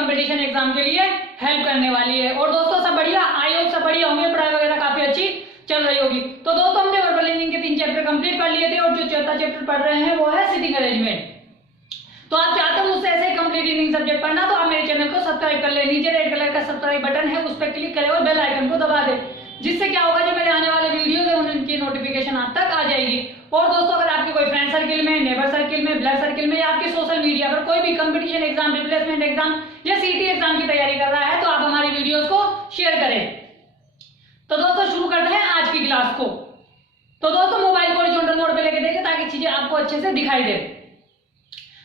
Competition exam के लिए help करने वाली है। और दोस्तों सब बढ़िया, आई होप सब बढ़िया होंगे, पढ़ाई वगैरह काफी अच्छी चल रही होगी। तो दोस्तों हमने वर्बल लिंकिंग के 3 चैप्टर कंप्लीट कर लिए थे और जो चौथा चैप्टर पढ़ रहे हैं वो है सिटिंग अरेंजमेंट। तो आप चाहते हो मुझसे ऐसे कंप्लीट रीडिंग सब्जेक्ट पढ़ना तो आप मेरे चैनल को सब्सक्राइब कर ले, नीचे रेड कलर का सब्सक्राइब बटन है उस पर क्लिक करें और बेल आइकन को दबा दें, जिससे क्या होगा जो मेरे आने वाले वीडियोस है उनकी नोटिफिकेशन आप तक आ जाएगी। और दोस्तों अगर आपके कोई फ्रेंड सर्किल में, नेबर सर्किल में, ब्लड सर्किल में या आपके सोशल मीडिया पर कोई भी कंपटीशन एग्जाम, रिप्लेसमेंट एग्जाम या सीटी एग्जाम की तैयारी कर रहा है तो आप हमारी वीडियोस को शेयर करें। तो दोस्तों शुरू करते हैं आज की क्लास को। तो दोस्तों मोबाइल को हॉरिजॉन्टल मोड पे लेके देखें ताकि चीजें आपको अच्छे से दिखाई दे।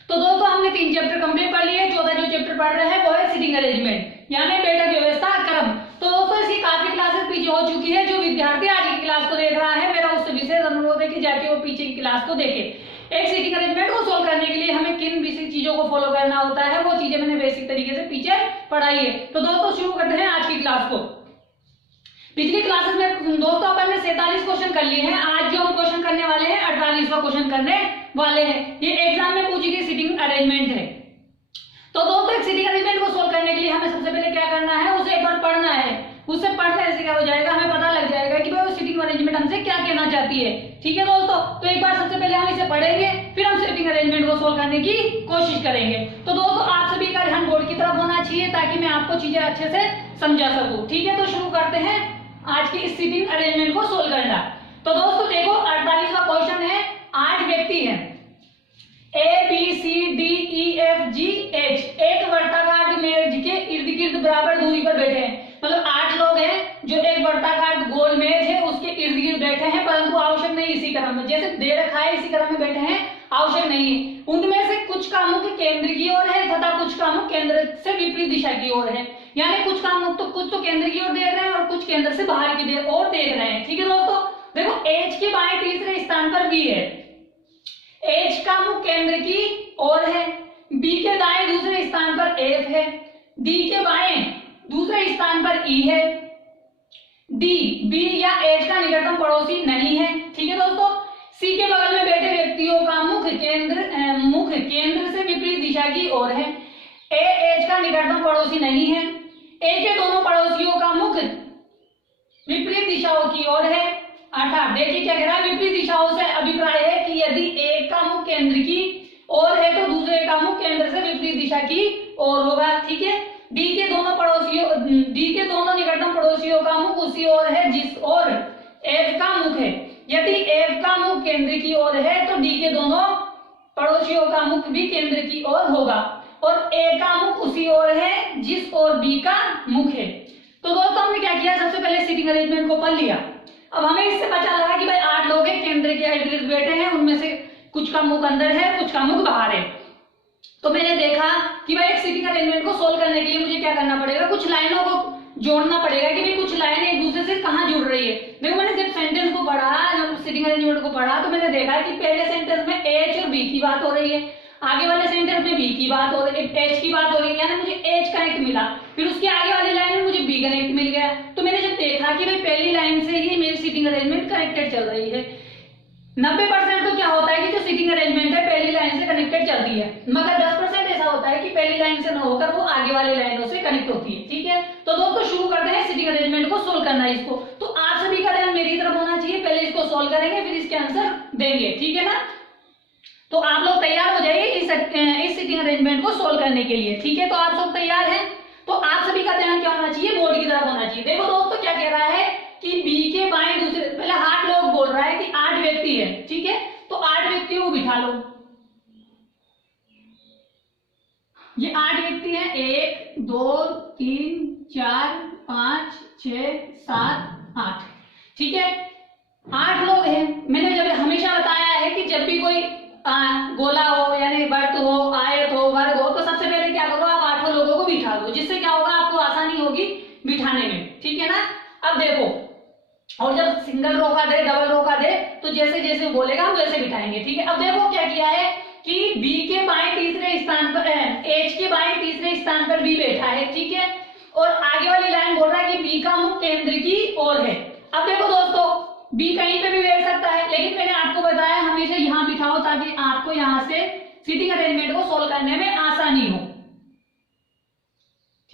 तो दोस्तों हमने 3 चैप्टर कंप्लीट कर लिए, चौथा जो चैप्टर पढ़ रहे हैं वो है सिटिंग अरेंजमेंट यानी बैठक व्यवस्था क्रम। तो दोस्तों इसकी काफी क्लासेस पीछे हो चुकी है, जो विद्यार्थी आज की क्लास को देख रहा है मेरा उससे विशेष अनुरोध है कि जाके वो पीछे की क्लास को देखे। एक सिटिंग अरेंजमेंट को सोल्व करने के लिए हमें किन बेसिक चीजों को फॉलो करना होता है वो चीजें मैंने बेसिक तरीके से पीछे पढ़ाई है। तो दोस्तों शुरू करते हैं आज की क्लास को। पिछली क्लासेस में दोस्तों अपन ने 47 क्वेश्चन कर लिए हैं, आज जो हम क्वेश्चन करने वाले हैं 48वां क्वेश्चन करने वाले हैं। ये एग्जाम में पूछी गई सिटिंग अरेंजमेंट है। तो दोस्तों एक सिटिंग अरेंजमेंट को सोल्व करने के लिए हमें सबसे पहले क्या करना है, उसे एक बार पढ़ना है। उससे पढ़ने से क्या हो जाएगा, हमें पता लग जाएगा कि भाई वो सिटिंग अरेंजमेंट हमसे क्या कहना चाहती है। ठीक है दोस्तों, तो एक बार सबसे पहले हम इसे पढ़ेंगे, फिर हम सिटिंग अरेंजमेंट को सोल्व करने की कोशिश करेंगे। तो दोस्तों आप सभी का ध्यान बोर्ड की तरफ होना चाहिए ताकि मैं आपको चीजें अच्छे से समझा सकूं। ठीक है, तो शुरू करते हैं आज की इस सिटिंग अरेंजमेंट को सोल्व करना। तो दोस्तों देखो 48वां क्वेश्चन है, 8 व्यक्ति हैं A B C D E F G H एक वर्ताकार मेज के इर्द गिर्द बराबर दूरी पर बैठे हैं। मतलब 8 लोग हैं जो एक वर्ताकार गोल मेज है उसके इर्द गिर्द बैठे हैं, परंतु आवश्यक नहीं इसी क्रम में, जैसे दे रखा है इसी क्रम में बैठे हैं, आवश्यक नहीं है। उनमें से कुछ का मुख केंद्र की ओर है तथा कुछ का मुख केंद्र से विपरीत दिशा की ओर है। यानी कुछ का मुख तो कुछ तो केंद्र की ओर देख रहे हैं और कुछ केंद्र से बाहर की ओर देख रहे हैं। ठीक है दोस्तों, देखो एच के बाएं तीसरे स्थान पर बी है, एच का मुख केंद्र की ओर है, बी के दाएं दूसरे स्थान पर एफ है, डी के बाएं दूसरे स्थान पर ई है, डी बी या एच का निकटतम पड़ोसी नहीं है। ठीक है दोस्तों, सी के बगल में बैठे व्यक्तियों का मुख केंद्र से विपरीत दिशा की ओर है, ए एच का निकटतम पड़ोसी नहीं है, ए के दोनों पड़ोसियों का मुख विपरीत दिशाओं की ओर है। अर्थात देखिए क्या कह रहा है, विपरीत दिशाओं से अभिप्राय है कि यदि एक का मुख केंद्र की ओर है तो दूसरे का मुख केंद्र से विपरीत दिशा की ओर होगा। ठीक है, डी के दोनों निकटतम पड़ोसियों का मुख उसी ओर है जिस ओर एफ का मुख है। यदि एफ का मुख केंद्र की ओर है तो डी के दोनों पड़ोसियों का मुख भी केंद्र की ओर होगा और ए का मुख उसी ओर है जिस ओर बी का मुख है। तो दोस्तों हमने क्या किया, सबसे पहले सिटिंग अरेंजमेंट को पढ़ लिया। अब हमें इससे पता लगा कि भाई 8 लोग हैं, केंद्र के इर्द गिर्द बैठे हैं, उनमें से कुछ का मुख अंदर है कुछ का मुख बाहर है। तो मैंने देखा कि भाई एक सिटिंग अरेंजमेंट को सोल्व करने के लिए मुझे क्या करना पड़ेगा, कुछ लाइनों को जोड़ना पड़ेगा कि भाई कुछ लाइनें एक दूसरे से कहां जुड़ रही है। देखो मैंने जब सेंटेंस को पढ़ा, जब सिटिंग अरेंजमेंट को पढ़ा तो मैंने देखा कि पहले सेंटेंस में एच और बी की बात हो रही है, आगे वाले सेंटेंस में बी की बात हो रही है, एच की बात हो रही है, यानी मुझे एच कनेक्ट मिला, फिर उसके आगे वाली लाइन में मुझे बी कनेक्ट मिल गया। तो मैंने जब देखा कि भाई पहली लाइन से ही मेरी सिटिंग अरेंजमेंट कनेक्टेड चल रही है। 90% तो क्या होता है कि जो सिटिंग अरेंजमेंट है पहली लाइन से कनेक्टेड चलती है, मगर 10% ऐसा होता है कि पहली लाइन से न होकर वो आगे वाली लाइनों से कनेक्ट होती है। ठीक है, तो दोस्तों शुरू करते हैं सिटिंग अरेंजमेंट को सोल्व करना इसको। तो आप सभी का ध्यान मेरी तरफ होना चाहिए, पहले इसको सोल्व करेंगे फिर इसके आंसर देंगे। ठीक है ना, तो आप लोग तैयार हो जाइए इस सिटिंग अरेंजमेंट को सोल्व करने के लिए। ठीक है, तो आप सब तैयार हैं, तो आप सभी का ध्यान क्या होना चाहिए, बोर्ड की तरफ होना चाहिए। देखो दोस्तों क्या कह रहा है कि बी के बाएं दूसरे, पहले 8 लोग बोल रहा है कि 8 व्यक्ति है। ठीक है, तो 8 व्यक्तियों को बिठा लो, ये 8 व्यक्ति हैं, 1 2 3 4 5 6 7 8। ठीक है, 8 लोग हैं। मैंने जब हमेशा बताया है कि जब भी कोई गोला हो यानी वर्त हो, आयत हो, वर्ग हो, तो सबसे पहले क्या करो, आप 8 लोगों को बिठा दो, जिससे क्या होगा आपको आसानी होगी बिठाने में। ठीक है ना, अब देखो, और जब सिंगल रो का दे, डबल रो का दे, तो जैसे जैसे बोलेगा हम वैसे बिठाएंगे। ठीक है, अब देखो क्या किया है कि बी के बाएं तीसरे स्थान पर, एच के बाएं तीसरे स्थान पर बी बैठा है। ठीक है, और आगे वाली लाइन बोल रहा है कि बी का मुख केंद्र की ओर है। अब देखो दोस्तों, बी कहीं पे भी बैठ सकता है, लेकिन मैंने आपको बताया हमेशा यहाँ बिठाओ ताकि आपको यहाँ से सिटिंग अरेंजमेंट को सोल्व करने में आसानी हो।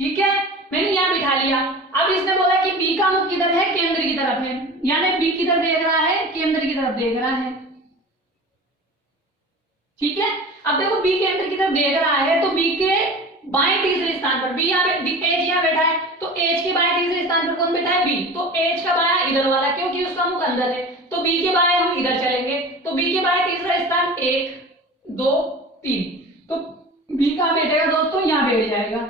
ठीक है, मैंने यहाँ बिठा लिया। अब इसने बोला कि बी का मुख किधर है, केंद्र की तरफ है, यानी बी किधर देख रहा है, केंद्र की तरफ देख रहा है। ठीक है, अब देखो बी केंद्र की तरफ देख रहा है, तो बी के बाएं तीसरे स्थान पर बी यहाँ पे, एच यहाँ बैठा है, तो एच के बाएं तीसरे स्थान पर कौन बैठा है, बी। तो एच का बायां इधर वाला, क्योंकि उसका मुख अंदर है, तो बी के बाएं हम इधर चलेंगे, तो बी के बाएं तीसरा स्थान 1 2 3, तो बी कहां बैठेगा दोस्तों, यहाँ बैठ जाएगा।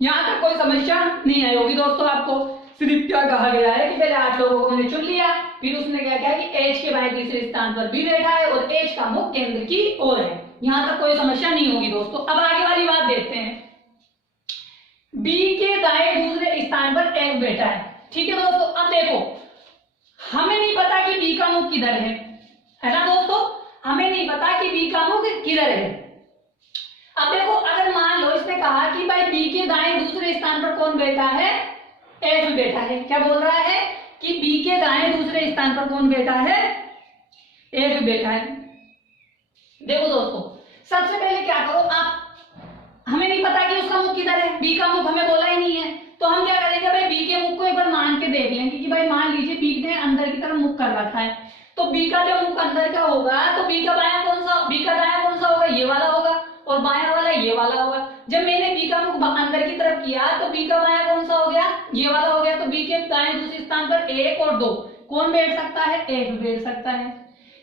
यहां तक कोई समस्या नहीं आई होगी दोस्तों। आपको सिर्फ क्या कहा गया है कि पहले 8 लोगों को हमने चुन लिया, फिर उसने क्या किया कि एच के बाएं तीसरे स्थान पर बी बैठा है और एच का मुख केंद्र की ओर है। यहां तक कोई समस्या नहीं होगी दोस्तों। अब आगे वाली बात देखते हैं। बी के दाएं दूसरे स्थान पर एफ बैठा है। ठीक है दोस्तों, अब देखो हमें नहीं पता कि बी का मुख किधर है ना दोस्तों, हमें नहीं पता कि बी का मुख किधर है। अब देखो अगर मान लो इसने कहा कि भाई बी के दाएं दूसरे स्थान पर कौन बैठा है, एफ बैठा है। क्या बोल रहा है कि बी के दाएं दूसरे स्थान पर कौन बैठा है, एफ बैठा है। देखो दोस्तों सबसे पहले क्या करो आप, हमें नहीं पता कि उसका मुख किधर है, बी का मुख हमें बोला ही नहीं है, तो हम क्या करेंगे भाई बी के मुख को एक बार मान के देख लेंगे कि भाई मान लीजिए बी ने अंदर की तरफ मुख कर रखा है, तो बी का जो मुख अंदर का होगा तो बी का बायां कौन सा, बी का दायां कौन सा होगा, ये वाला होगा, और बायां वाला ये वाला होगा। जब मैंने बी का मुख अंदर की तरफ किया तो बी का बायां कौन सा हो गया, ये वाला हो गया, तो बी के दाएं दूसरे स्थान पर 1 और 2 कौन बैठ सकता है, एफ बैठ सकता है।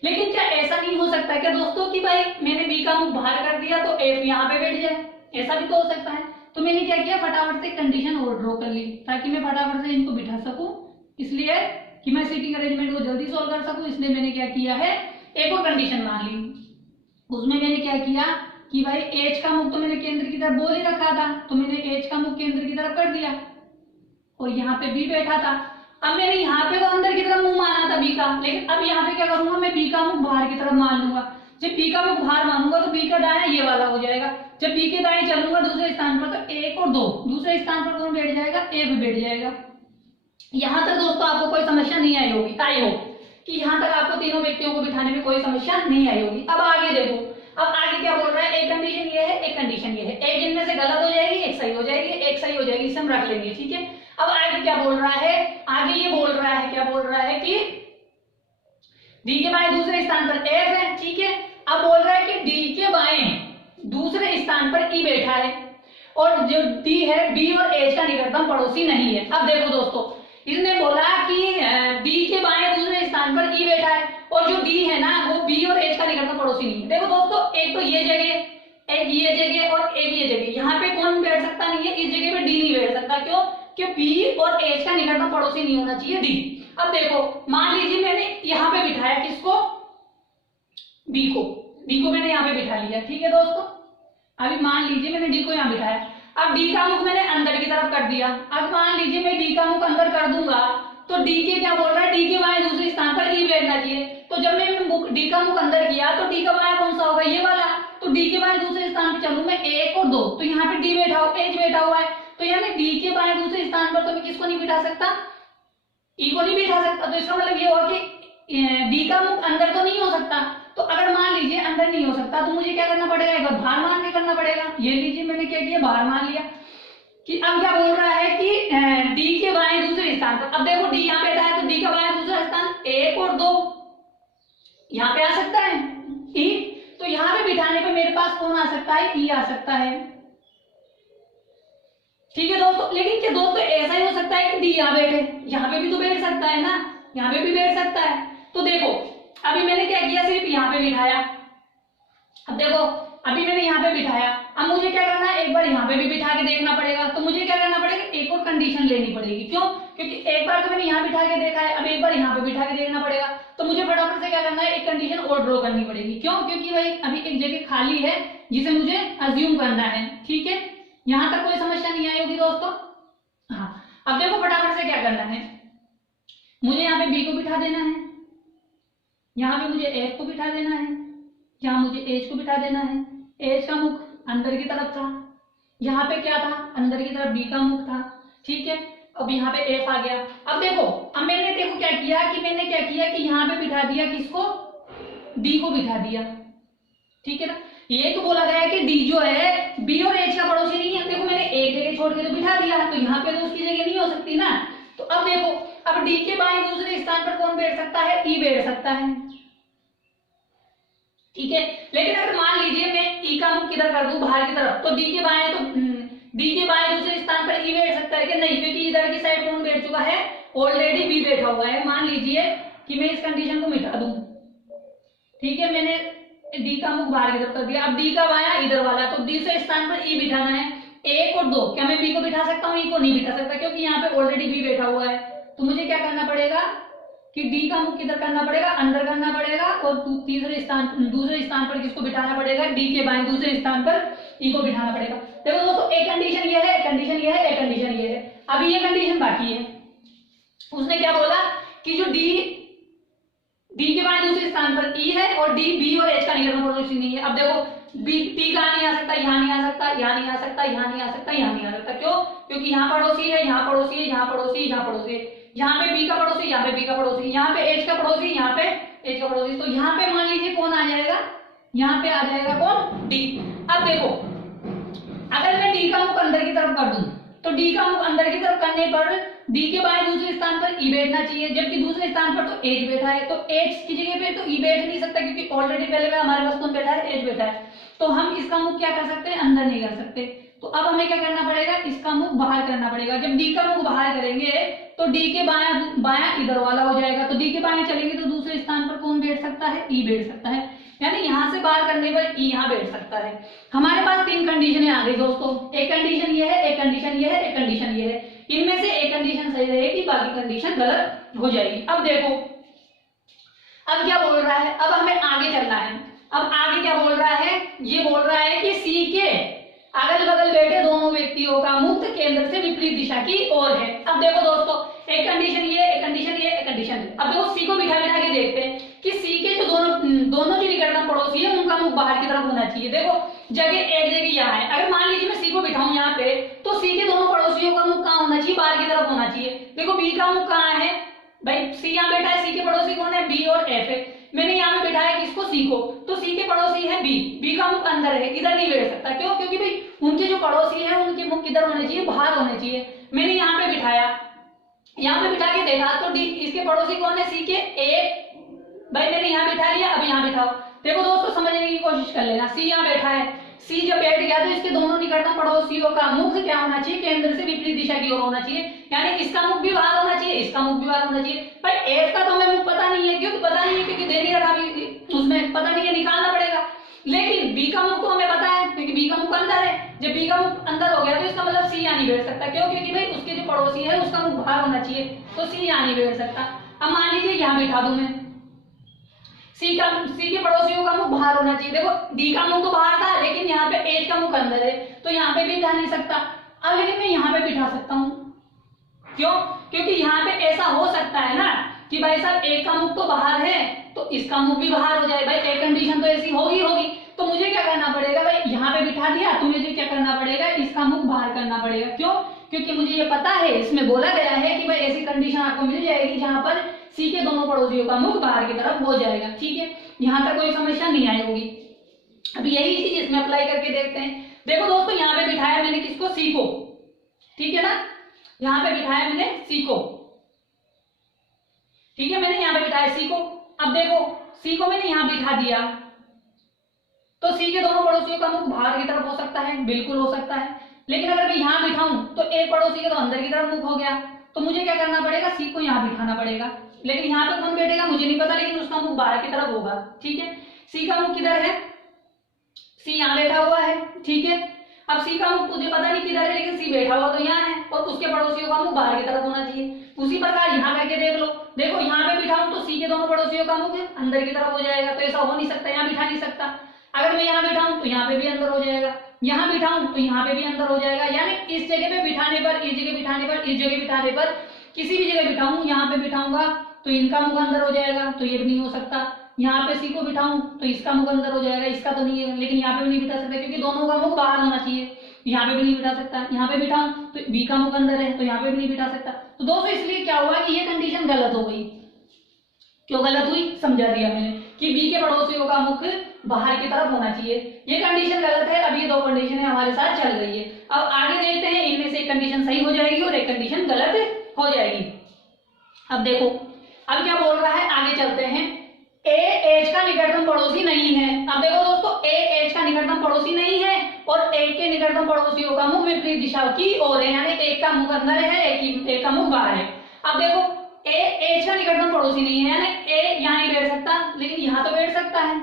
लेकिन क्या ऐसा नहीं हो सकता क्या दोस्तों कि भाई मैंने बी का मुख बाहर कर दिया तो एफ यहाँ पे बैठ जाए, ऐसा भी तो हो सकता है। तो मैंने क्या किया, फटाफट से कंडीशन और ड्रॉ कर ली ताकि मैं फटाफट से इनको बिठा सकूं, इसलिए कि मैं सीटिंग अरेंजमेंट को जल्दी सॉल्व कर सकूं, इसलिए मैंने क्या किया है, एक और कंडीशन मान ली। उसमें मैंने क्या किया कि भाई एच का मुख तो मैंने केंद्र की तरफ बोल ही रखा था, तो मैंने एच का मुख केंद्र की तरफ कर दिया और यहाँ पे बी बैठा था। अब मैंने यहाँ पे तो अंदर की तरफ मुंह माना था बी का, लेकिन अब यहाँ पे क्या करूंगा, मैं बी का मुख बाहर की तरफ मान लूंगा। जब बी का मुख बाहर मानूंगा तो बी का दायां ये वाला हो जाएगा, जब बी के दाएं चलूंगा दूसरे स्थान पर तो 1 और 2 दूसरे स्थान पर कौन बैठ जाएगा, एफ बैठ जाएगा। यहाँ तक दोस्तों आपको कोई समस्या नहीं आई होगी, आई हो कि यहाँ तक आपको तीनों व्यक्तियों को बिठाने में कोई समस्या नहीं आई होगी। अब आगे देखो, अब आगे क्या बोल रहा है, एक कंडीशन ये है, एक कंडीशन ये है, एक इनमें से गलत हो जाएगी, एक सही हो जाएगी, एक सही हो जाएगी, इसे हम रख लेंगे। ठीक है, अब आगे क्या बोल रहा है, आगे ये बोल रहा है, क्या बोल रहा है कि डी के बाएं दूसरे स्थान पर एफ है। ठीक है, अब बोल रहा है कि डी के बाएं दूसरे स्थान पर ई बैठा है और जो डी है बी और एच का निकटतम पड़ोसी नहीं है। अब देखो दोस्तों इसने बोला कि डी के बाएं दूसरे स्थान पर ई बैठा है और जो डी है ना वो बी और एच का निकटतम पड़ोसी नहीं है। देखो दोस्तों एक तो ये जगह, एक ये जगह और एक ये जगह, यहाँ पे कौन बैठ सकता नहीं है, इस जगह पे डी नहीं बैठ सकता। क्यों, कि बी और एच का निकटतम पड़ोसी नहीं होना चाहिए डी। अब देखो मान लीजिए मैंने यहाँ पे बिठाया किसको, बी को मैंने यहाँ पे बिठा लिया। ठीक है दोस्तों, अभी मान लीजिए मैंने डी को यहाँ बिठाया, अब डी का मुख मैंने अंदर की तरफ कर दिया। अब मान लीजिए मैं डी का मुख अंदर कर दूंगा तो डी के क्या बोल रहा है, डी के बाएं दूसरे स्थान पर ई बैठना चाहिए। तो जब मैं डी का मुख अंदर किया तो डी का बायां कौन सा होगा, ये वाला, तो डी के बाएं दूसरे स्थान पर चलूं मैं 1 और 2, तो यहाँ पे डी बैठा हो, एच बैठा हुआ है, तो यानी डी के बाएं दूसरे स्थान पर तो मैं किसको नहीं बिठा सकता, ई को नहीं बिठा सकता। तो इसका मतलब ये हुआ कि डी का मुख अंदर तो नहीं हो सकता। तो अगर मान लीजिए अंदर नहीं हो सकता तो मुझे क्या करना पड़ेगा, एक बार बाहर मान के करना पड़ेगा। ये लीजिए मैंने क्या किया, बाहर मान लिया कि अब क्या बोल रहा है कि डी के बाएं दूसरे स्थान पर। अब देखो डी यहाँ बैठा है तो डी का बाएं दूसरा स्थान 1 और 2 यहाँ पे आ सकता है ई, तो यहाँ पे बिठाने पे मेरे पास कौन आ सकता है, ई आ सकता है। ठीक है दोस्तों, लेकिन क्या दोस्तों ऐसा ही हो सकता है कि डी यहाँ बैठे, यहाँ पे भी तो बैठ सकता है ना, यहाँ पे भी बैठ सकता है। तो देखो अभी मैंने क्या किया, सिर्फ यहाँ पे बिठाया। अब देखो अभी मैंने यहाँ पे बिठाया, अब मुझे क्या करना है, एक बार यहाँ पे भी बिठा के देखना पड़ेगा। तो मुझे क्या करना पड़ेगा, एक और कंडीशन लेनी पड़ेगी। क्यों, क्योंकि एक बार तो मैंने यहाँ बिठा के देखा है, अब एक बार यहाँ पे बिठा के देखना पड़ेगा। तो मुझे फटाफट से क्या करना है, एक कंडीशन और ड्रॉ करनी पड़ेगी। क्यों, क्योंकि भाई अभी एक जगह खाली है जिसे मुझे अज्यूम करना है। ठीक है, यहाँ तक कोई समस्या नहीं आई होगी दोस्तों। हाँ, अब देखो फटाफट से क्या करना है, मुझे यहाँ पे बी को बिठा देना है, यहाँ पे मुझे एफ को बिठा देना है, यहाँ मुझे एच को बिठा देना है। एच का मुख अंदर की तरफ था, यहाँ पे क्या था, अंदर की तरफ बी का मुख था। ठीक है, अब यहाँ पे एफ आ गया। अब देखो अब मैंने देखो क्या किया कि मैंने क्या किया कि यहाँ पे बिठा दिया किसको, डी को बिठा दिया। ठीक है ना, ये तो बोला गया है कि डी जो है बी और एच का पड़ोसी नहीं है। देखो मैंने एक जगह छोड़ के तो बिठा दिया, तो यहाँ पे तो उसकी जगह नहीं हो सकती ना। तो अब देखो, अब डी के बाएं दूसरे स्थान पर कौन बैठ सकता है? ई बैठ सकता है, ठीक है। लेकिन अगर मान लीजिए मैं ई का मुख किधर कर दूं, बाहर की तरफ, तो डी के बाएं दूसरे स्थान पर ई बैठ सकता है कि नहीं? क्योंकि इधर की साइड कौन बैठ चुका है? ऑलरेडी बी बैठा हुआ है। मान लीजिए कि मैं इस कंडीशन को मिटा दूं, ठीक है, मैंने डी का मुख बाहर की तरफ कर दिया। अब डी का बाया इधर वाला, तो दूसरे स्थान पर ई बिठाना है, 1 और 2। क्या मैं बी को बिठा सकता हूँ? ई को नहीं बिठा सकता, क्योंकि यहाँ पे ऑलरेडी बी बैठा हुआ है। तो मुझे क्या करना पड़ेगा कि डी का मुख किधर करना पड़ेगा? अंदर करना पड़ेगा, और दूसरे स्थान पर किसको बिठाना पड़ेगा? डी के बाएं दूसरे स्थान पर ई को बिठाना पड़ेगा। देखो दोस्तों, एक कंडीशन ये है, एक कंडीशन ये है, एक कंडीशन ये है। अभी ये कंडीशन बाकी है। उसने क्या बोला कि जो डी के बाएं दूसरे स्थान पर ई है और डी बी और एच का निकटतम पड़ोसी नहीं है। अब देखो बी कहाँ नहीं आ सकता? यहाँ नहीं आ सकता, यहाँ नहीं आ सकता, यहाँ नहीं आ सकता, यहाँ नहीं आ सकता। क्यों? क्योंकि यहाँ पड़ोसी है, यहाँ पड़ोसी है, यहाँ पड़ोसी, यहाँ पड़ोसी है, यहाँ पे बी का पड़ोसी, यहाँ पे बी का पड़ोसी, यहाँ पे एच का पड़ोसी, यहाँ पे एच का पड़ोसी। तो यहाँ पे मान लीजिए कौन आ जाएगा? यहाँ पे आ जाएगा कौन? डी। अब देखो, अगर मैं डी का मुख अंदर की तरफ कर दूं, तो डी का मुख अंदर की तरफ करने पर डी के बाएं दूसरे स्थान पर ई बैठना चाहिए, जबकि दूसरे स्थान पर तो एच बैठा है। तो एच की जगह पे तो ई बैठ नहीं सकता, क्योंकि ऑलरेडी पहले में हमारे पास कौन बैठा है? एच बैठा है। तो हम इसका मुख क्या कर सकते हैं? अंदर नहीं कर सकते। तो अब हमें क्या करना पड़ेगा? इसका मुख बाहर करना पड़ेगा। जब डी का मुख बाहर करेंगे तो डी के बायां इधर वाला हो जाएगा। तो डी के बाएं चलेंगे तो दूसरे स्थान पर कौन बैठ सकता है? ई बैठ सकता है। यानी यहां से बाहर करने पर ई यहां बैठ सकता है। हमारे पास 3 कंडीशनें आ गई दोस्तों। एक कंडीशन ये है, एक कंडीशन ये है, एक कंडीशन ये है। इनमें से एक कंडीशन सही रहेगी, बाकी कंडीशन गलत हो जाएगी। अब देखो, अब क्या बोल रहा है? अब हमें आगे चलना है। अब आगे क्या बोल रहा है? ये बोल रहा है कि सी के अगल बगल बैठे दोनों व्यक्तियों का मुक्त केंद्र से विपरीत दिशा की ओर है। अब देखो दोस्तों, एक कंडीशन ये, एक कंडीशन ये, एक कंडीशन ये। अब देखो सी को बिठा बिठा के देखते हैं कि सी के जो दोनों जो निकटतम पड़ोसी है उनका मुख बाहर की तरफ होना चाहिए। देखो जगह एक जगह यहाँ है। अगर मान लीजिए मैं सी को बिठाऊं यहाँ पे, तो सी के दोनों पड़ोसियों का मुख कहाँ होना चाहिए? बाहर की तरफ होना चाहिए। देखो बी का मुख कहाँ है भाई? सी यहाँ बैठा है, सी के पड़ोसी कौन है? बी और एफ है। मैंने यहाँ पे बिठाया किसको? सी को। तो सी के पड़ोसी है बी, बी का मुख अंदर है, इधर नहीं बैठ सकता। क्यों? क्योंकि भाई उनके जो पड़ोसी है उनके मुख किधर होने चाहिए? बाहर होने चाहिए। मैंने यहाँ पे बिठाया, यहाँ पे बिठा के देखा तो डी इसके पड़ोसी कौन है? सी के ए। भाई मैंने यहाँ बिठा लिया, अब यहाँ बिठाओ। देखो दोस्तों, समझने की कोशिश कर लेना। सी यहाँ बैठा है, सी जब बैठ गया तो इसके दोनों निकटतम पड़ोसियों का मुख क्या होना चाहिए? केंद्र से विपरीत दिशा की ओर होना चाहिए। यानी इसका मुख भी बाहर होना चाहिए, इसका मुख भी बाहर होना चाहिए। भाई एफ का तो हमें मुख पता नहीं है। क्यों पता नहीं है? क्योंकि दे नहीं रखा, उसमें पता नहीं है, निकालना पड़ेगा। लेकिन बी का मुख तो हमें पता है, क्योंकि बी का मुख अंदर है। जब बी का मुख अंदर हो गया तो इसका मतलब सी यहाँ नहीं बैठ सकता। क्यों? क्योंकि भाई उसके जो पड़ोसी है उसका मुख बाहर होना चाहिए, तो सी यहाँ नहीं बैठ सकता। अब मान लीजिए यहाँ बिठा दूं मैं, सी के पड़ोसियों का मुख बाहर होना चाहिए। देखो डी का मुख तो बाहर था, लेकिन यहाँ पे एच का मुख अंदर है, तो यहाँ पे भी बिठा नहीं सकता। अब लेकिन मैं यहाँ पे बिठा सकता हूँ। क्यों? क्योंकि यहाँ पे ऐसा हो सकता है ना कि भाई साहब एक का मुख तो बाहर है, तो इसका मुख भी बाहर हो जाए। भाई एक कंडीशन तो ऐसी होगी। तो मुझे क्या करना पड़ेगा? भाई यहाँ पे बिठा दिया, तो मुझे क्या करना पड़ेगा? इसका मुख बाहर करना पड़ेगा। क्यों? क्योंकि मुझे ये पता है, इसमें बोला गया है कि भाई ऐसी कंडीशन आपको मिल जाएगी जहां पर सी के दोनों पड़ोसियों का मुख बाहर की तरफ हो जाएगा। ठीक है, यहां तक कोई समस्या नहीं आई होगी। अब यही चीज इसमें अप्लाई करके देखते हैं। देखो दोस्तों, यहाँ पे बिठाया मैंने किसको? सी को। ठीक है ना, यहाँ पे बिठाया मैंने सी को। ठीक है, मैंने यहाँ पे बिठाया सी को। अब देखो सी को मैंने यहाँ बिठा दिया, तो सी के दोनों पड़ोसियों का मुख बाहर की तरफ हो सकता है, बिल्कुल हो सकता है। लेकिन अगर मैं यहाँ बिठाऊं तो एक पड़ोसी के तो अंदर की तरफ मुख हो गया, तो मुझे क्या करना पड़ेगा? सी को यहाँ बिठाना पड़ेगा। लेकिन यहाँ पे कौन बैठेगा मुझे नहीं पता, लेकिन उसका मुख बाहर की तरफ होगा। ठीक है, सी का मुख किधर है? सी यहाँ बैठा हुआ है। ठीक है, अब सी का मुख मुझे पता नहीं किधर है, लेकिन सी बैठा हुआ तो यहाँ है, और उसके पड़ोसियों का मुख बाहर की तरफ होना चाहिए। उसी प्रकार यहाँ करके देख लो। देखो यहाँ पे बिठाऊं तो सी के दोनों पड़ोसियों का मुख अंदर की तरफ हो जाएगा, तो ऐसा हो नहीं सकता, यहाँ बिठा नहीं सकता। अगर मैं यहाँ बिठाऊं तो यहाँ पे भी अंदर हो जाएगा, यहाँ बिठाऊं तो यहाँ पे भी अंदर हो जाएगा। यानी इस जगह पे बिठाने पर, इस जगह बिठाने पर, इस जगह बिठाने पर, किसी भी जगह बिठाऊं, यहाँ पे बिठाऊंगा तो इनका मुख अंदर हो जाएगा, तो ये भी नहीं हो सकता। यहाँ पे सी को बिठाऊं तो इसका मुख अंदर हो जाएगा, इसका तो नहीं है। लेकिन यहाँ पे भी नहीं बिठा सकता, क्योंकि दोनों का मुख बाहर होना चाहिए। यहाँ पे भी नहीं बिठा सकता। यहाँ पे बिठाऊं तो बी का मुख अंदर है, तो यहाँ पे भी नहीं बिठा सकता। तो दोस्तों इसलिए क्या हुआ कि ये कंडीशन गलत हो गई। क्यों गलत हुई? समझा दिया मैंने। कि बी के पड़ोसियों का मुख बाहर की तरफ होना चाहिए। ये कंडीशन गलत है। अब ये दो कंडीशन हमारे साथ चल रही है। अब आगे देखते हैं, इनमें से एक कंडीशन सही हो जाएगी और एक कंडीशन गलत हो जाएगी। अब देखो अब क्या बोल रहा है, आगे चलते हैं। ए एच का निकटतम पड़ोसी नहीं है। अब देखो दोस्तों, ए एच का निकटतम पड़ोसी नहीं है और एक के निकटतम पड़ोसियों का मुख विपरीत दिशा की ओर है, यानी एक का मुख अंदर है, एक का मुख बाहर है। अब देखो ए एच का निकटतम पड़ोसी नहीं है, यानी ए यहां नहीं बैठ सकता, लेकिन यहां तो बैठ सकता है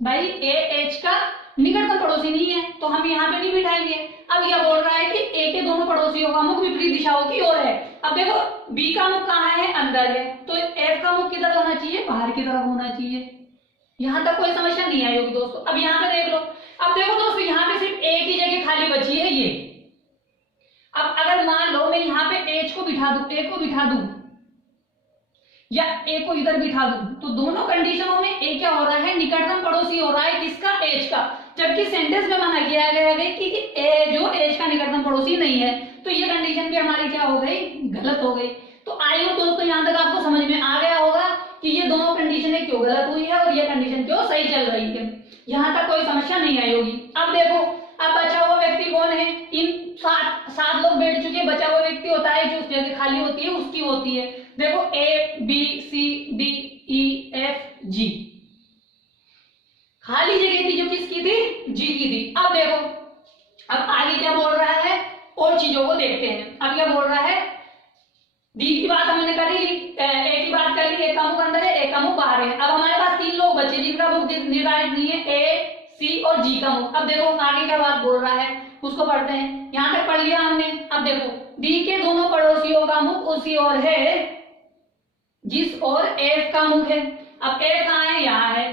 भाई। ए एच का निकटतम पड़ोसी नहीं है तो हम यहाँ पे नहीं बिठाएंगे। अब यह बोल रहा है कि ए के दोनों पड़ोसियों का मुख विपरीत दिशाओं की ओर है। अब देखो बी का मुख कहाँ है, अंदर है, तो एफ का मुख किधर होना चाहिए, बाहर की तरफ होना चाहिए। यहां तक कोई समस्या नहीं आई होगी दोस्तों। अब यहाँ पे देख लो, अब देखो दोस्तों यहाँ पे सिर्फ ए की जगह खाली बची है ये। अब अगर मान लो मैं यहाँ पे एच को बिठा दूं, ए को बिठा दूं या ए को इधर बिठा दूं, तो दोनों कंडीशनों में ए क्या हो रहा है, निकटतम पड़ोसी हो रहा है किसका, एच का। जबकि सेंटेंस में मना किया गया है कि ए जो एच का निकटतम पड़ोसी नहीं है, तो ये कंडीशन भी हमारी क्या हो गई, गलत हो गई। तो आई होप दोस्तों यहाँ तक आपको समझ में आ गया होगा कि ये दोनों कंडीशनें क्यों गलत हुई है और ये कंडीशन क्यों सही चल रही है। यहाँ तक कोई समस्या नहीं आई होगी। अब देखो अब बचा हुआ व्यक्ति कौन है, इन सात लोग बैठ चुके, बचा हुआ व्यक्ति होता है जो उस जगह खाली होती है उसकी होती है। देखो A B C D E F G, खाली जगह थी जो किसकी थी, जी की थी। अब देखो अब आगे क्या बोल रहा है, और चीजों को देखते हैं। अब क्या बोल रहा है, डी की बात हमने कर ली, ए की बात कर ली, एक का मुख अंदर है, एक का मुख बाहर है। अब हमारे पास तीन लोग बचे जिनका मुख निर्धारित नहीं है, ए सी और जी का मुख। अब देखो आगे क्या बात बोल रहा है उसको पढ़ते हैं। यहां तक पढ़ लिया हमने। अब देखो डी के दोनों पड़ोसियों का मुख उसी ओर है जिस ओर एफ का मुख है। अब एफ कहाँ है, यहाँ है,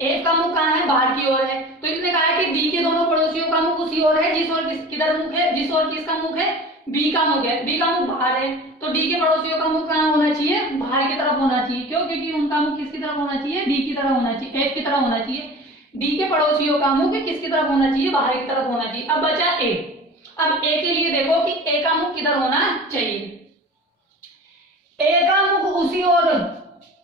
एफ का मुख कहाँ है, बाहर की ओर है। तो इसने कहा है कि डी के दोनों पड़ोसियों का मुख उसी ओर है जिस ओर किधर मुख है, जिस ओर किसका मुख है, बी का मुख है। बी का मुख बाहर है, तो डी के पड़ोसियों का मुख कहाँ होना चाहिए, बाहर की तरफ होना चाहिए। क्यों, क्योंकि उनका मुख किसकी तरफ होना चाहिए, डी की तरफ होना चाहिए, एफ की तरफ होना चाहिए। डी के पड़ोसियों का मुख किसकी तरफ होना चाहिए, बाहर की तरफ होना चाहिए। अब बचा ए। अब ए के लिए देखो कि ए का मुख किधर होना चाहिए। ए का मुख उसी ओर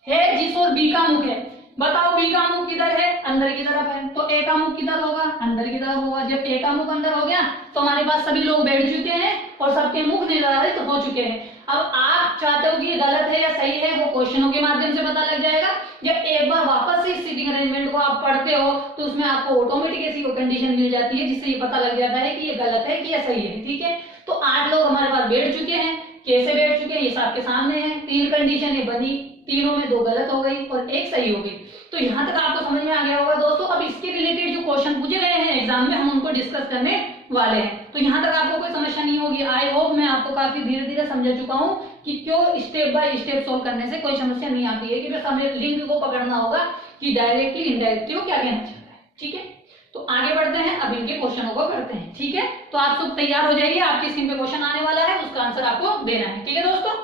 है जिस ओर बी का मुख है। बताओ बी का मुख किधर है, अंदर की तरफ है, तो ए का मुख किधर होगा, अंदर की तरफ होगा। जब ए का मुख अंदर हो गया तो हमारे पास सभी लोग बैठ चुके हैं और सबके मुख निर्धारित हो चुके हैं। अब आप चाहते हो कि ये गलत है या सही है, वो क्वेश्चनों के माध्यम से पता लग जाएगा। जब एक बार वापस से सीटिंग अरेंजमेंट को आप पढ़ते हो तो उसमें आपको ऑटोमेटिक ऐसी कंडीशन मिल जाती है जिससे ये पता लग जाता है कि ये गलत है कि ये सही है। ठीक है, तो 8 लोग हमारे पास बैठ चुके हैं। कैसे बैठ चुके हैं ये आपके सामने है। 3 कंडीशन ये बनी, तीनों में 2 गलत हो गई और 1 सही हो गई। तो यहाँ तक आपको समझ में आ गया होगा दोस्तों। अब इसके रिलेटेड जो क्वेश्चन पूछे गए हैं एग्जाम में हम उनको डिस्कस करने वाले हैं। तो यहाँ तक आपको कोई समस्या नहीं होगी। आई होप मैं आपको काफी धीरे धीरे समझा चुका हूँ कि क्यों स्टेप बाय स्टेप सोल्व करने से कोई समस्या नहीं आती है, कि बस हमें लिंक को पकड़ना होगा कि डायरेक्टली इनडायरेक्टली वो क्या कहना चाहता है। ठीक है, तो आगे बढ़ते हैं, अब इनके क्वेश्चनों को करते हैं। ठीक है, तो आप सब तैयार हो जाइए, आपकी स्क्रीन पे क्वेश्चन आने वाला है, उसका आंसर आपको देना है। ठीक है दोस्तों,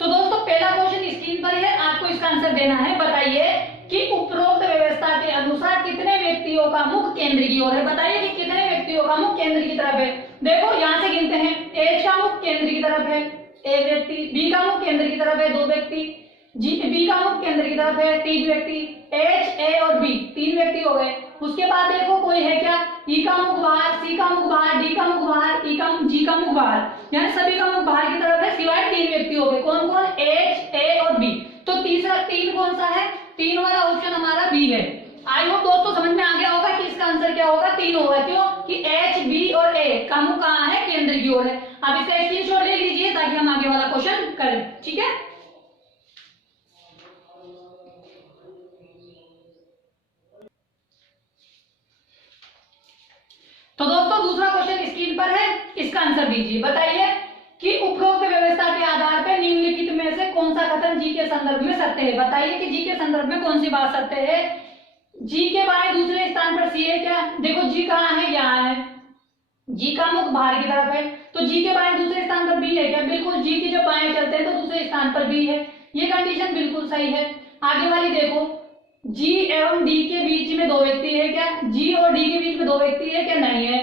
तो दोस्तों पहला क्वेश्चन स्क्रीन पर है, आपको इसका आंसर देना है। बताइए कि उपरोक्त व्यवस्था के अनुसार कितने व्यक्तियों का मुख केंद्र की ओर है। बताइए कि कितने व्यक्तियों का मुख केंद्र की तरफ है। देखो यहां से गिनते हैं, एच का मुख केंद्र की तरफ है 1 व्यक्ति, बी का मुख केंद्र की तरफ है 2 व्यक्ति, बी का मुख केंद्र की तरफ है 3 व्यक्ति, एच ए और बी 3 व्यक्ति हो गए। उसके बाद देखो कोई है क्या, ई का मुख बाहर, सी का मुख बाहर, डी का मुख बाहर, ई का जी का मुख बाहर, यानी सभी का मुख बाहर की तरफ है सिवाय 3 व्यक्ति हो गए। कौन कौन, एच ए और बी। तो तीसरा 3 कौन सा है, 3 वाला ऑप्शन हमारा बी है। आई होप दोस्तों समझ में आ गया होगा कि इसका आंसर क्या होगा, 3 होगा। क्यों कि एच बी और ए का मुख कहाँ है, केंद्र की ओर है। अब इसका स्क्रीनशॉट ले लीजिए ताकि हम आगे वाला क्वेश्चन करें। ठीक है, तो दोस्तों दूसरा क्वेश्चन स्क्रीन पर है, इसका आंसर दीजिए। बताइए कि उपरोक्त व्यवस्था के आधार पर निम्नलिखित में से कौन सा कथन जी के संदर्भ में सत्य है। बताइए कि जी के संदर्भ में कौन सी बात सत्य है। जी के बाएं दूसरे स्थान पर सी है क्या, देखो जी कहाँ है, यहाँ है, जी का मुख बाहर की तरफ है, तो जी के बाएं दूसरे स्थान पर बी है क्या, बिल्कुल जी के जब बाएं चलते हैं तो दूसरे स्थान पर बी है। ये कंडीशन बिल्कुल सही है। आगे वाली देखो, जी एवं डी के बीच में 2 व्यक्ति है क्या, जी और डी के बीच में 2 व्यक्ति है क्या, नहीं है।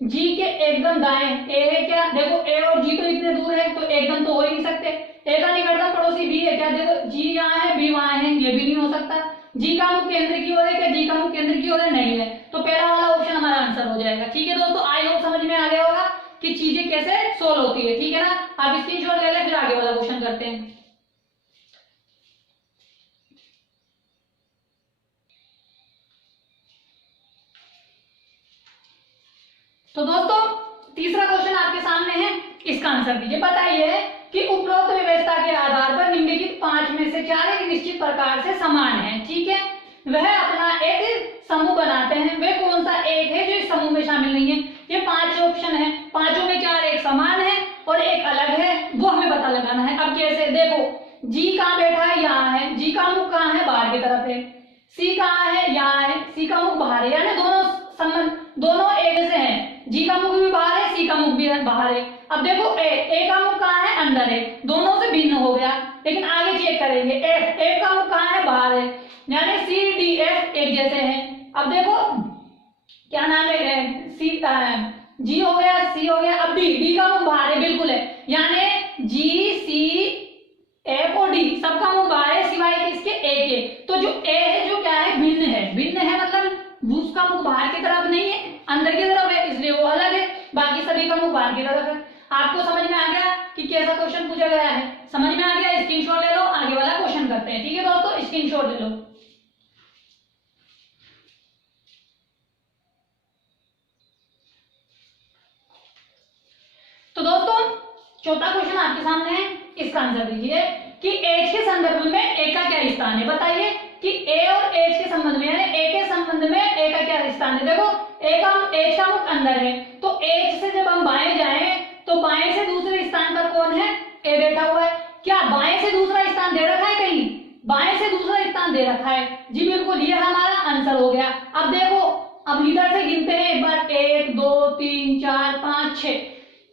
जी के एकदम दाएं ए है क्या, देखो ए और जी तो इतने दूर है तो एकदम तो हो ही नहीं सकते। ए का निकटतम पड़ोसी बी है क्या, देखो जी यहाँ है बी वहां है, ये भी नहीं हो सकता। जी का मुख केंद्र की ओर है क्या, जी का मुख केंद्र की ओर है, नहीं है, तो पहला वाला ऑप्शन हमारा आंसर हो जाएगा। ठीक है दोस्तों, आई होप समझ में आ गया होगा कि चीजें कैसे सोल्व होती है। ठीक है ना, आप स्क्रीनशॉट ले लें, फिर आगे वाला क्वेश्चन करते हैं। तो दोस्तों तीसरा क्वेश्चन आपके सामने है, इसका आंसर दीजिए। बताइए कि उपरोक्त व्यवस्था के आधार पर निम्नलिखित 5 में से 4 एक निश्चित प्रकार से समान है। ठीक है, वह अपना एक समूह बनाते हैं, वह कौन सा एक है जो इस समूह में शामिल नहीं है। ये 5 ऑप्शन है, पांचों में 4 एक समान है और एक अलग है, वो हमें पता लगाना है। अब कैसे, देखो जी कहाँ बैठा है, यहाँ है, जी का मुख कहाँ है, बाहर की तरफ है। सी कहाँ है, यहाँ है, सी का मुख बाहर है, यानी दोनों संबंध दोनों एक से हैं। जी का मुख भी बाहर है, सी का मुख भी बाहर है। अब देखो ए का मुख कहाँ है, अंदर है, दोनों से भिन्न हो गया। लेकिन आगे चेक करेंगे, एफ का मुख कहाँ है, बाहर है, यानी सी डी एफ एक जैसे हैं। अब देखो क्या नाम है, सी जी हो गया, सी हो गया। अब डी का मुख बाहर है, बिल्कुल है, यानी जी सी एफ और डी सबका मुख बाहर है सिवाय किसके, ए के। तो जो ए है जो क्या है, भिन्न है, भिन्न है मतलब उसका मुख बाहर की तरफ नहीं है, अंदर की तरफ है, इसलिए वो अलग है, बाकी सभी का मुख बाहर की तरफ है। आपको समझ में आ गया कि कैसा क्वेश्चन पूछा गया है, समझ में आ गया, स्क्रीनशॉट ले लो, आगे वाला क्वेश्चन करते हैं। ठीक है दोस्तों, स्क्रीनशॉट ले लो। तो दोस्तों चौथा क्वेश्चन आपके सामने है, इसका आंसर दीजिए कि एच के संदर्भ में ए का क्या स्थान है। बताइए कि ए और एच के संबंध में, यानी ए के संबंध में ए का क्या स्थान है। देखो ए का एच का मुख अंदर है, तो एच से जब हम बाएं जाएं तो बाएं से दूसरे स्थान पर कौन है, ए बैठा हुआ है। क्या बाएं से दूसरा स्थान दे रखा है, कहीं बाएं से दूसरा स्थान दे रखा है, जी बिल्कुल, ये हमारा आंसर हो गया। अब देखो, अब इधर से गिनते हैं एक बार, 1 2 3 4 5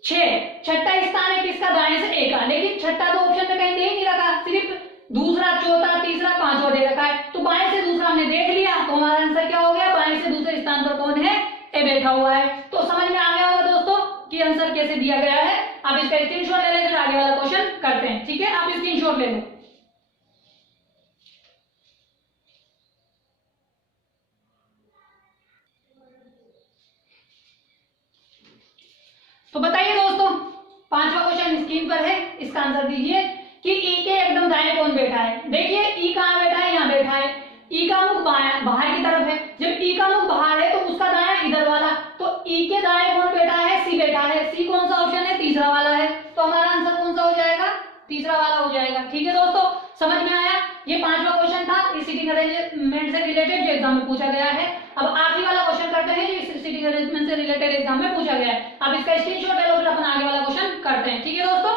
6, छठा स्थान है किसका, दाएं से ए का, लेकिन छठा तो ऑप्शन में कहीं दे ही नहीं रखा, सिर्फ दूसरा चौथा तीसरा पांचवा दे रखा है। तो बाएं से दूसरा हमने देख लिया, तो हमारा आंसर क्या हो गया, बाएं से दूसरे स्थान पर कौन है, ए बैठा हुआ है। तो समझ में आ गया होगा दोस्तों कि आंसर कैसे दिया गया है। आप इसका स्क्रीनशॉट ले लें, फिर आगे वाला क्वेश्चन करते हैं। ठीक है, आप स्क्रीनशॉट ले लो। तो बताइए दोस्तों, पांचवा क्वेश्चन स्क्रीन पर है, इसका आंसर दीजिए कि ई के एकदम दाएं कौन बैठा है। देखिए ई कहां बैठा है, यहां बैठा है, ई का मुख बाहर की तरफ है, जब ई का मुख बाहर है तो उसका दायां इधर वाला, तो ई के दाएं कौन बैठा है, सी बैठा है। सी कौन सा ऑप्शन है, तीसरा वाला है, तो हमारा आंसर कौन सा हो जाएगा, तीसरा वाला हो जाएगा। ठीक है दोस्तों, समझ में आया, ये पांचवा क्वेश्चन था इस सीटिंग अरेंजमेंट से रिलेटेड जो एग्जाम में पूछा गया है। अब आखिरी वाला क्वेश्चन करते हैं जो सीटिंग अरेंजमेंट से रिलेटेड एग्जाम में पूछा गया है। अब इसका स्क्रीनशॉट ले लो, फिर अपन आगे वाला क्वेश्चन करते हैं। ठीक है दोस्तों,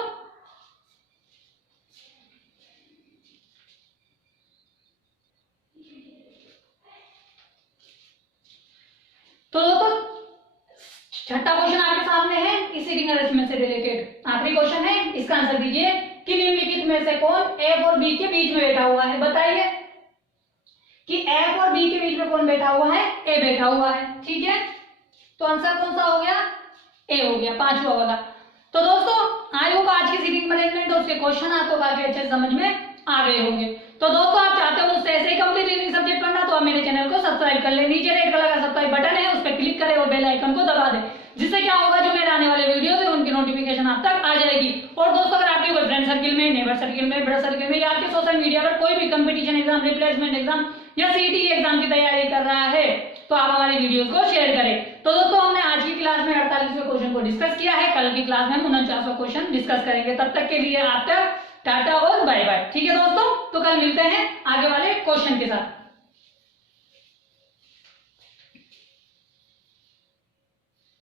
तो दोस्तों छठा क्वेश्चन आपके सामने है इस सीटिंग अरेंजमेंट से रिलेटेड, आखिरी क्वेश्चन है, इसका आंसर दीजिए कि निम्नलिखित में से कौन एफ और बी के बीच में बैठा हुआ है। बताइए कि एफ और बी के बीच में कौन बैठा हुआ है, ए बैठा हुआ है। ठीक है, तो आंसर कौन सा हो गया, ए हो गया, पांचवा वाला। तो दोस्तों आई होप आज की सीटिंग मैनेजमेंट और उसके क्वेश्चन आपको काफी अच्छे से समझ में आ गए होंगे। तो दोस्तों आप चाहते हो मुझसे ऐसे ही कंप्लीट रीजनिंग सब्जेक्ट पढ़ना, तो आप मेरे चैनल को सब्सक्राइब कर ले, नीचे रेड कलर का सब्सक्राइब बटन है, उस पर क्लिक करें और बेल आइकन को दबा दें, जिससे क्या होगा, जो मेरे आने वाले वीडियोस है उनकी नोटिफिकेशन आप तक आ जाएगी। और दोस्तों अगर आपके कोई फ्रेंड सर्किल में, नेबर सर्किल में, ब्रदर सर्किल में या आपके सोशल मीडिया पर कोई भी कंपटीशन एग्जाम, रिप्लेसमेंट एग्जाम या सीईटी एग्जाम की तैयारी कर रहा है, तो आप हमारे वीडियोस को शेयर करें। तो दोस्तों हमने आज की क्लास में 48वें क्वेश्चन को डिस्कस किया है, कल की क्लास में हम 49वां क्वेश्चन डिस्कस करेंगे। तब तक के लिए आपका टाटा और बाय बाय। ठीक है दोस्तों, तो कल मिलते हैं आगे वाले क्वेश्चन के साथ।